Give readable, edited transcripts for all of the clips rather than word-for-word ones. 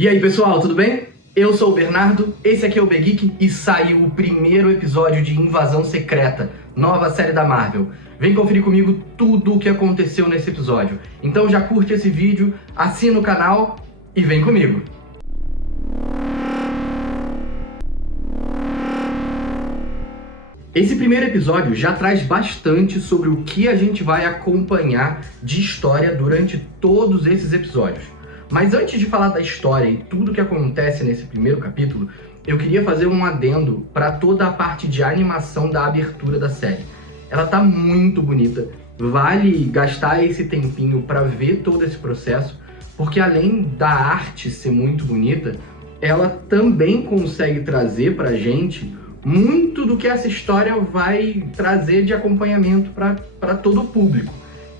E aí pessoal, tudo bem? Eu sou o Bernardo, esse aqui é o BGeek e saiu o primeiro episódio de Invasão Secreta, nova série da Marvel. Vem conferir comigo tudo o que aconteceu nesse episódio. Então já curte esse vídeo, assina o canal e vem comigo. Esse primeiro episódio já traz bastante sobre o que a gente vai acompanhar de história durante todos esses episódios. Mas antes de falar da história e tudo que acontece nesse primeiro capítulo, eu queria fazer um adendo para toda a parte de animação da abertura da série. Ela tá muito bonita, vale gastar esse tempinho para ver todo esse processo, porque além da arte ser muito bonita, ela também consegue trazer pra gente muito do que essa história vai trazer de acompanhamento para todo o público,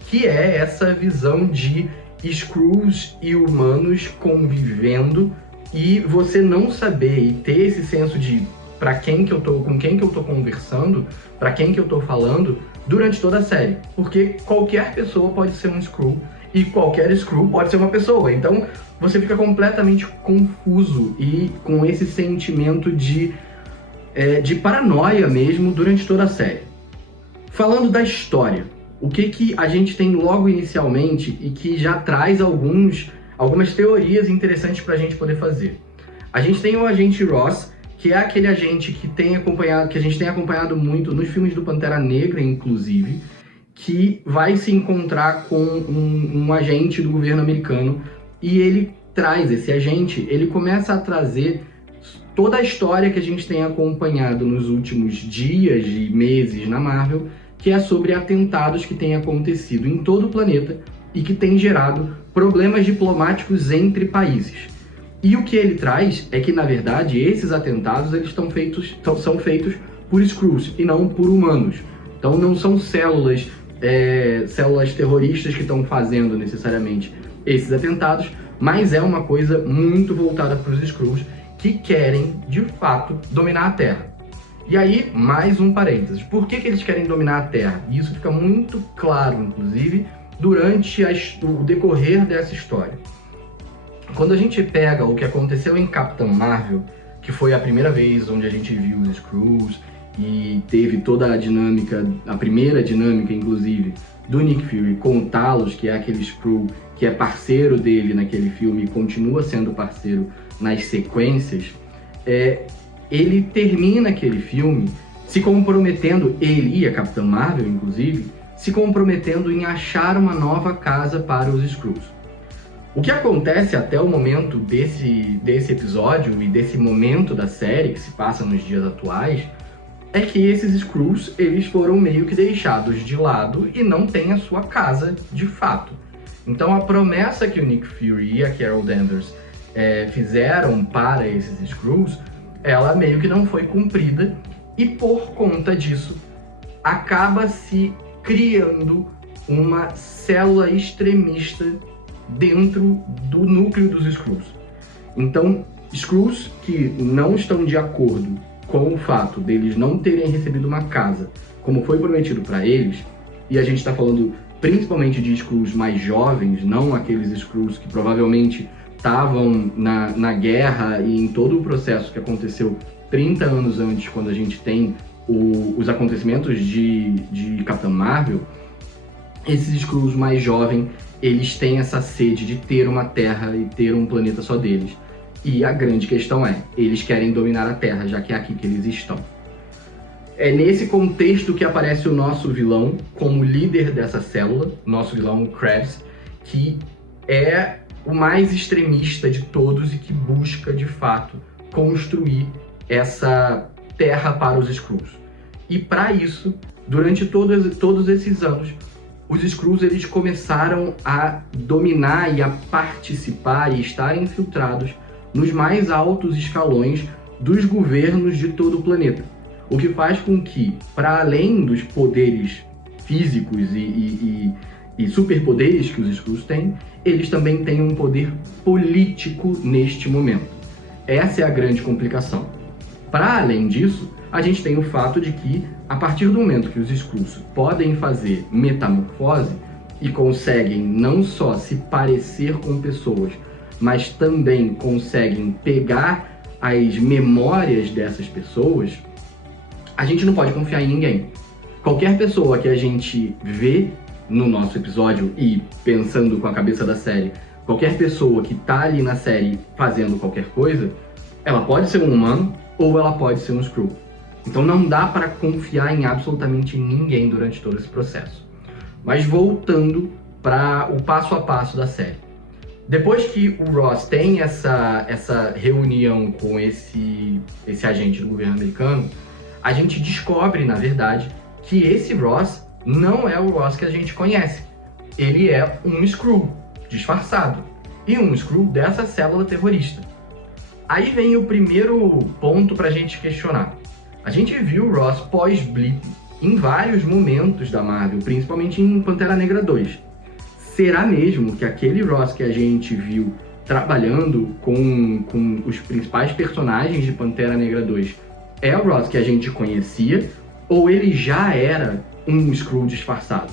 que é essa visão de Skrulls e humanos convivendo e você não saber e ter esse senso de com quem que eu tô conversando, para quem que eu tô falando durante toda a série, porque qualquer pessoa pode ser um Skrull e qualquer Skrull pode ser uma pessoa, então você fica completamente confuso e com esse sentimento de paranoia mesmo durante toda a série. Falando da história, o que a gente tem logo inicialmente e que já traz algumas teorias interessantes para a gente poder fazer. A gente tem o agente Ross, que é aquele agente que a gente tem acompanhado muito nos filmes do Pantera Negra, inclusive, que vai se encontrar com um agente do governo americano e ele traz esse agente, ele começa a trazer toda a história que a gente tem acompanhado nos últimos dias e meses na Marvel, que é sobre atentados que têm acontecido em todo o planeta e que têm gerado problemas diplomáticos entre países. E o que ele traz é que, na verdade, esses atentados são feitos por Skrulls e não por humanos. Então não são células terroristas que estão fazendo necessariamente esses atentados, mas é uma coisa muito voltada para os Skrulls que querem, de fato, dominar a Terra. E aí, mais um parênteses. Por que eles querem dominar a Terra? E isso fica muito claro, inclusive, durante o decorrer dessa história. Quando a gente pega o que aconteceu em Capitã Marvel, que foi a primeira vez onde a gente viu os Skrulls e teve toda a primeira dinâmica, inclusive, do Nick Fury com o Talos, que é aquele Skrull que é parceiro dele naquele filme e continua sendo parceiro nas sequências, ele termina aquele filme se comprometendo, ele e a Capitã Marvel, inclusive, se comprometendo em achar uma nova casa para os Skrulls. O que acontece até o momento desse episódio e desse momento da série, que se passa nos dias atuais, é que esses Skrulls, eles foram meio que deixados de lado e não têm a sua casa de fato. Então a promessa que o Nick Fury e a Carol Danvers fizeram para esses Skrulls, ela meio que não foi cumprida e por conta disso acaba se criando uma célula extremista dentro do núcleo dos Skrulls. Então, Skrulls que não estão de acordo com o fato deles não terem recebido uma casa como foi prometido para eles, e a gente está falando principalmente de Skrulls mais jovens, não aqueles Skrulls que provavelmente estavam na guerra e em todo o processo que aconteceu 30 anos antes, quando a gente tem os acontecimentos de Capitã Marvel. Esses Skrulls mais jovens, eles têm essa sede de ter uma terra e ter um planeta só deles. E a grande questão eles querem dominar a Terra, já que é aqui que eles estão. É nesse contexto que aparece o nosso vilão como líder dessa célula, nosso vilão Krabs, que é o mais extremista de todos e que busca, de fato, construir essa terra para os Skrulls. E para isso, durante todos esses anos, os Skrulls eles começaram a dominar e a participar e estar infiltrados nos mais altos escalões dos governos de todo o planeta. O que faz com que, para além dos poderes físicos e superpoderes que os Skrulls têm, eles também têm um poder político neste momento. Essa é a grande complicação. Para além disso, a gente tem o fato de que, a partir do momento que os Skrulls podem fazer metamorfose e conseguem não só se parecer com pessoas, mas também conseguem pegar as memórias dessas pessoas, a gente não pode confiar em ninguém. Qualquer pessoa que a gente vê no nosso episódio e pensando com a cabeça da série, qualquer pessoa que tá ali na série fazendo qualquer coisa, ela pode ser um humano ou ela pode ser um Skrull. Então não dá para confiar em absolutamente ninguém durante todo esse processo. Mas voltando para o passo a passo da série. Depois que o Ross tem essa reunião com esse agente do governo americano, a gente descobre, na verdade, que esse Ross não é o Ross que a gente conhece. Ele é um Skrull disfarçado. E um Skrull dessa célula terrorista. Aí vem o primeiro ponto pra gente questionar. A gente viu o Ross pós-blip em vários momentos da Marvel, principalmente em Pantera Negra 2. Será mesmo que aquele Ross que a gente viu trabalhando com os principais personagens de Pantera Negra 2 é o Ross que a gente conhecia, ou ele já era um Skrull disfarçado?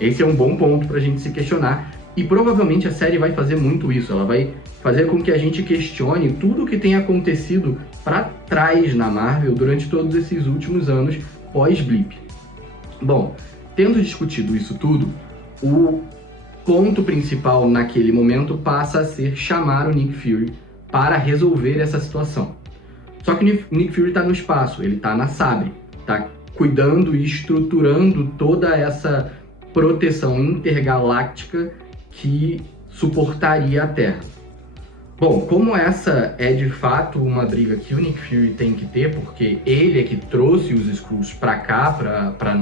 Esse é um bom ponto pra gente se questionar, e provavelmente a série vai fazer muito isso. Ela vai fazer com que a gente questione tudo o que tem acontecido para trás na Marvel durante todos esses últimos anos pós-blip. Bom, tendo discutido isso tudo, o ponto principal naquele momento passa a ser chamar o Nick Fury para resolver essa situação. Só que o Nick Fury está no espaço, ele está na Sabre, está cuidando e estruturando toda essa proteção intergaláctica que suportaria a Terra. Bom, como essa é de fato uma briga que o Nick Fury tem que ter, porque ele é que trouxe os Skrulls para cá, para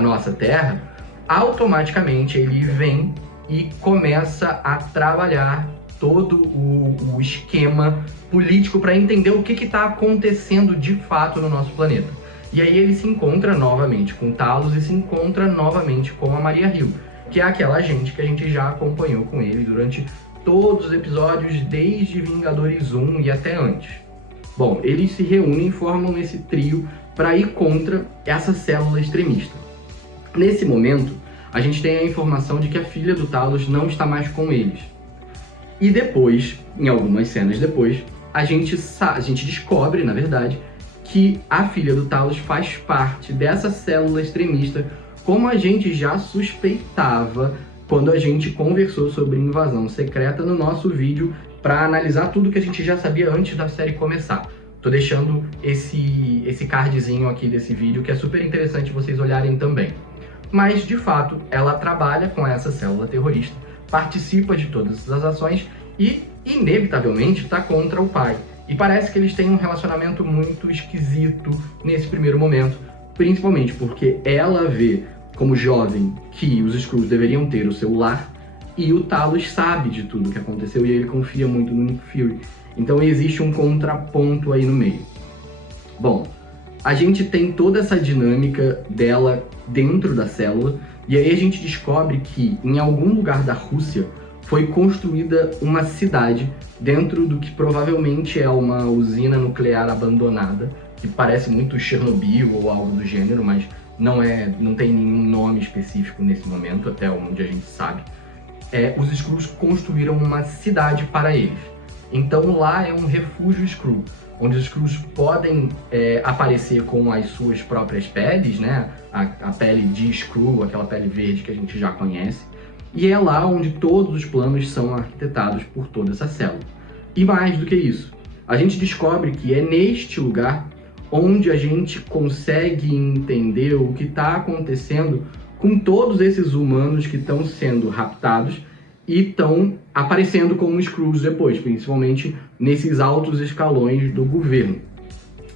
nossa Terra, automaticamente ele vem e começa a trabalhar todo o esquema político para entender o que está acontecendo de fato no nosso planeta. E aí ele se encontra novamente com Talos e se encontra novamente com a Maria Hill, que é aquela agente que a gente já acompanhou com ele durante todos os episódios, desde Vingadores 1 e até antes. Bom, eles se reúnem e formam esse trio para ir contra essa célula extremista. Nesse momento, a gente tem a informação de que a filha do Talos não está mais com eles. E depois, em algumas cenas depois, a gente descobre, na verdade, que a filha do Talos faz parte dessa célula extremista, como a gente já suspeitava quando a gente conversou sobre invasão secreta no nosso vídeo para analisar tudo que a gente já sabia antes da série começar. Tô deixando esse cardzinho aqui desse vídeo, que é super interessante vocês olharem também. Mas, de fato, ela trabalha com essa célula terrorista, participa de todas essas ações e, inevitavelmente, está contra o pai. E parece que eles têm um relacionamento muito esquisito nesse primeiro momento, principalmente porque ela vê como jovem que os Skrulls deveriam ter o seu lar, e o Talos sabe de tudo o que aconteceu e ele confia muito no Nick Fury. Então existe um contraponto aí no meio. Bom, a gente tem toda essa dinâmica dela dentro da célula, e aí a gente descobre que em algum lugar da Rússia foi construída uma cidade dentro do que provavelmente é uma usina nuclear abandonada, que parece muito Chernobyl ou algo do gênero, mas não tem nenhum nome específico nesse momento, até onde a gente sabe. Os Skrulls construíram uma cidade para eles. Então lá é um refúgio Skrull, onde os Skrulls podem aparecer com as suas próprias peles, né? A pele de Skrull, aquela pele verde que a gente já conhece. E é lá onde todos os planos são arquitetados por toda essa célula. E mais do que isso, a gente descobre que é neste lugar onde a gente consegue entender o que está acontecendo com todos esses humanos que estão sendo raptados e estão aparecendo como Skrulls depois, principalmente nesses altos escalões do governo.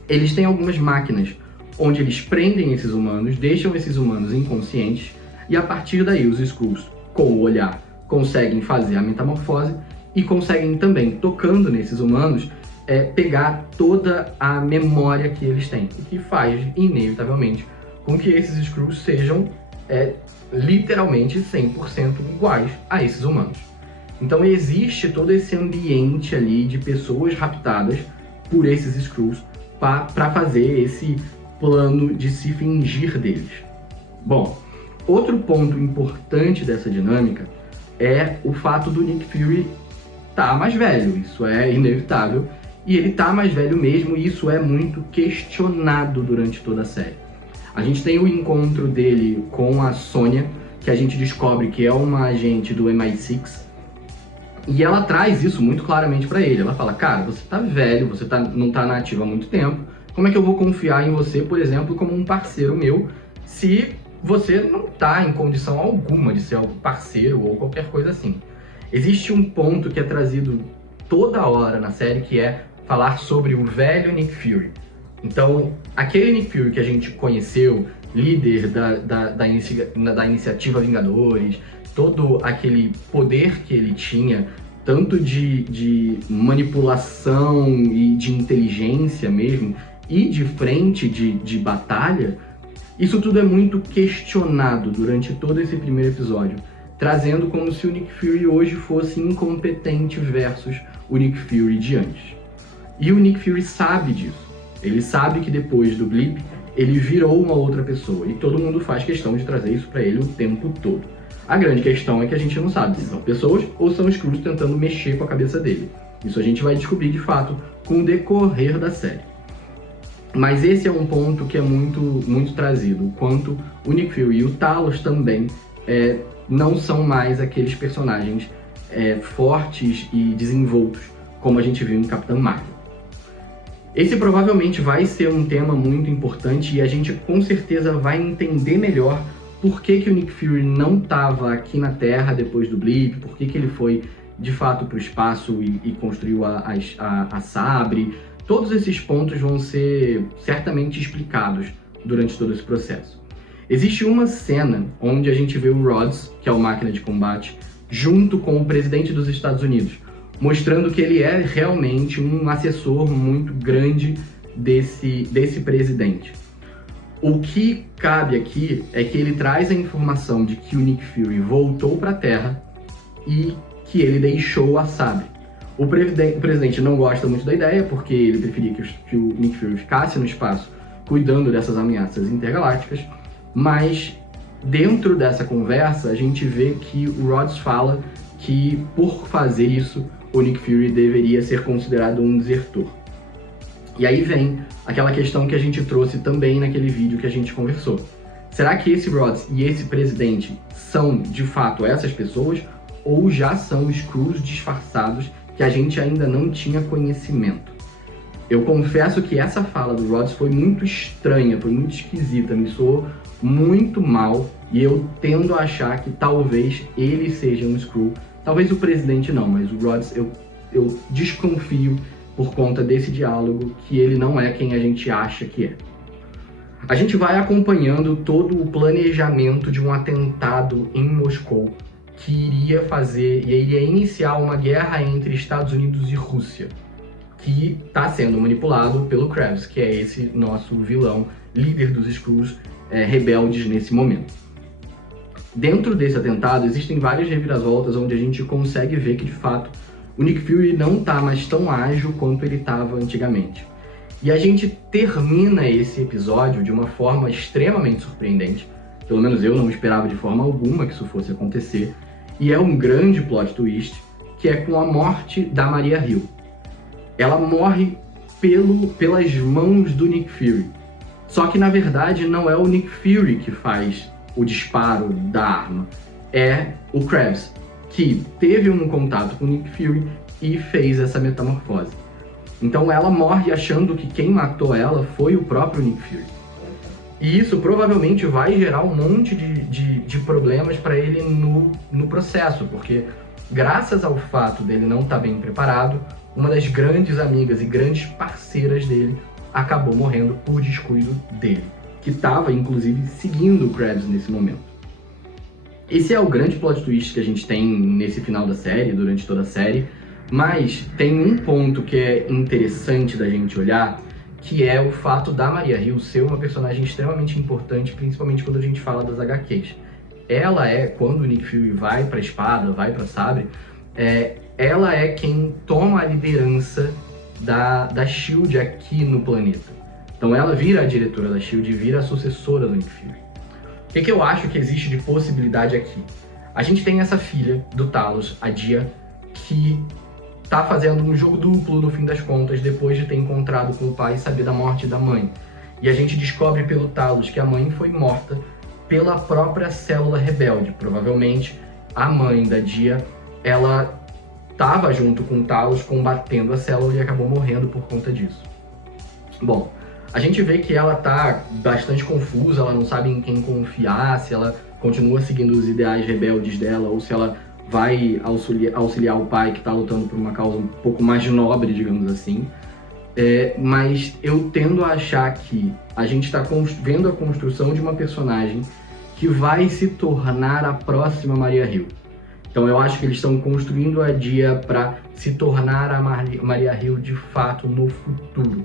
Eles têm algumas máquinas onde eles prendem esses humanos, deixam esses humanos inconscientes, e a partir daí os Skrulls, com o olhar, conseguem fazer a metamorfose e conseguem também, tocando nesses humanos, pegar toda a memória que eles têm, o que faz, inevitavelmente, com que esses Skrulls sejam literalmente 100% iguais a esses humanos. Então existe todo esse ambiente ali de pessoas raptadas por esses Skrulls para fazer esse plano de se fingir deles. Bom, outro ponto importante dessa dinâmica é o fato do Nick Fury tá mais velho, isso é inevitável. E ele tá mais velho mesmo, e isso é muito questionado durante toda a série. A gente tem o encontro dele com a Sônia, que a gente descobre que é uma agente do MI6, e ela traz isso muito claramente pra ele. Ela fala, cara, você tá velho, você não tá na ativa há muito tempo, como é que eu vou confiar em você, por exemplo, como um parceiro meu, se você não tá em condição alguma de ser um parceiro ou qualquer coisa assim. Existe um ponto que é trazido toda hora na série, que é falar sobre o velho Nick Fury. Então, aquele Nick Fury que a gente conheceu, líder da iniciativa Vingadores, todo aquele poder que ele tinha, tanto de manipulação e de inteligência mesmo, e de frente de batalha, isso tudo é muito questionado durante todo esse primeiro episódio, trazendo como se o Nick Fury hoje fosse incompetente versus o Nick Fury de antes. E o Nick Fury sabe disso. Ele sabe que depois do blip, ele virou uma outra pessoa. E todo mundo faz questão de trazer isso pra ele o tempo todo. A grande questão é que a gente não sabe se são pessoas ou são Skrulls tentando mexer com a cabeça dele. Isso a gente vai descobrir de fato com o decorrer da série. Mas esse é um ponto que é muito trazido. O quanto o Nick Fury e o Talos também não são mais aqueles personagens fortes e desenvoltos como a gente viu em Capitã Marvel. Esse provavelmente vai ser um tema muito importante e a gente com certeza vai entender melhor por que o Nick Fury não estava aqui na Terra depois do blip, por que ele foi de fato para o espaço e construiu a Sabre. Todos esses pontos vão ser certamente explicados durante todo esse processo. Existe uma cena onde a gente vê o Rhodes, que é o máquina de combate, junto com o presidente dos Estados Unidos, mostrando que ele é realmente um assessor muito grande desse presidente. O que cabe aqui é que ele traz a informação de que o Nick Fury voltou para a Terra e que ele deixou a Sabre. O presidente não gosta muito da ideia, porque ele preferia que o Nick Fury ficasse no espaço cuidando dessas ameaças intergalácticas, mas dentro dessa conversa a gente vê que o Rhodes fala que por fazer isso o Nick Fury deveria ser considerado um desertor. E aí vem aquela questão que a gente trouxe também naquele vídeo que a gente conversou. Será que esse Rhodes e esse presidente são de fato essas pessoas ou já são Skrulls disfarçados que a gente ainda não tinha conhecimento? Eu confesso que essa fala do Rhodes foi muito estranha, foi muito esquisita, me soou muito mal e eu tendo a achar que talvez ele seja um Skrull. Talvez o presidente não, mas o Rhodes eu desconfio por conta desse diálogo que ele não é quem a gente acha que é. A gente vai acompanhando todo o planejamento de um atentado em Moscou que iria iniciar uma guerra entre Estados Unidos e Rússia, que está sendo manipulado pelo Kravitz, que é esse nosso vilão, líder dos Skrulls rebeldes nesse momento. Dentro desse atentado existem várias reviravoltas onde a gente consegue ver que de fato o Nick Fury não está mais tão ágil quanto ele estava antigamente. E a gente termina esse episódio de uma forma extremamente surpreendente, pelo menos eu não esperava de forma alguma que isso fosse acontecer, e é um grande plot twist, que é com a morte da Maria Hill. Ela morre pelas mãos do Nick Fury. Só que na verdade não é o Nick Fury que faz o disparo da arma, é o Kravitz, que teve um contato com o Nick Fury e fez essa metamorfose. Então ela morre achando que quem matou ela foi o próprio Nick Fury. E isso provavelmente vai gerar um monte de problemas para ele no processo, porque graças ao fato dele não estar bem preparado, uma das grandes amigas e grandes parceiras dele acabou morrendo por descuido dele, que estava inclusive seguindo o Kravitz nesse momento. Esse é o grande plot twist que a gente tem nesse final da série, durante toda a série, mas tem um ponto que é interessante da gente olhar, que é o fato da Maria Hill ser uma personagem extremamente importante, principalmente quando a gente fala das HQs. Ela é, quando o Nick Fury vai pra espada, vai pra sabre, ela é quem toma a liderança da SHIELD aqui no planeta. Então ela vira a diretora da SHIELD e vira a sucessora do Nick Fury. O que eu acho que existe de possibilidade aqui? A gente tem essa filha do Talos, a Dia, que tá fazendo um jogo duplo no fim das contas, depois de ter encontrado com o pai e saber da morte da mãe. E a gente descobre pelo Talos que a mãe foi morta pela própria célula rebelde. Provavelmente a mãe da Dia, ela estava junto com o Talos combatendo a célula e acabou morrendo por conta disso. Bom, a gente vê que ela tá bastante confusa, ela não sabe em quem confiar, se ela continua seguindo os ideais rebeldes dela ou se ela vai auxiliar o pai que tá lutando por uma causa um pouco mais nobre, digamos assim. Mas eu tendo a achar que a gente está vendo a construção de uma personagem que vai se tornar a próxima Maria Hill. Então eu acho que eles estão construindo a Dia para se tornar a Maria Hill de fato no futuro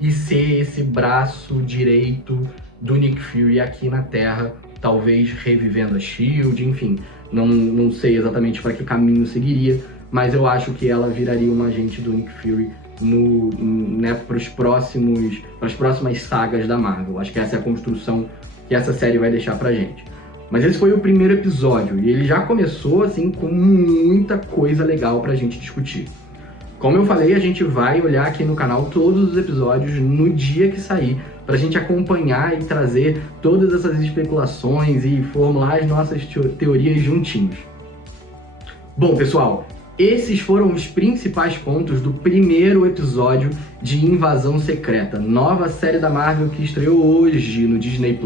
e ser esse braço direito do Nick Fury aqui na Terra, talvez revivendo a SHIELD, enfim, não sei exatamente para que caminho seguiria, mas eu acho que ela viraria uma agente do Nick Fury para as próximas sagas da Marvel. Acho que essa é a construção que essa série vai deixar pra gente. Mas esse foi o primeiro episódio e ele já começou assim com muita coisa legal pra gente discutir. Como eu falei, a gente vai olhar aqui no canal todos os episódios no dia que sair, pra gente acompanhar e trazer todas essas especulações e formular as nossas teorias juntinhos. Bom, pessoal, esses foram os principais pontos do primeiro episódio de Invasão Secreta, nova série da Marvel que estreou hoje no Disney+.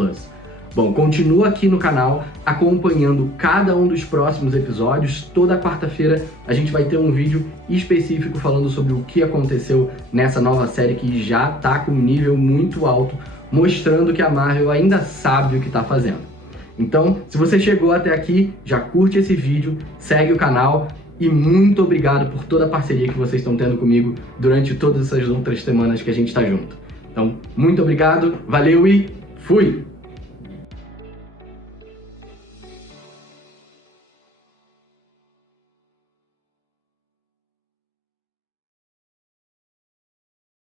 Bom, continua aqui no canal acompanhando cada um dos próximos episódios. Toda quarta-feira a gente vai ter um vídeo específico falando sobre o que aconteceu nessa nova série que já tá com um nível muito alto, mostrando que a Marvel ainda sabe o que tá fazendo. Então, se você chegou até aqui, já curte esse vídeo, segue o canal e muito obrigado por toda a parceria que vocês estão tendo comigo durante todas essas outras semanas que a gente tá junto. Então, muito obrigado, valeu e fui!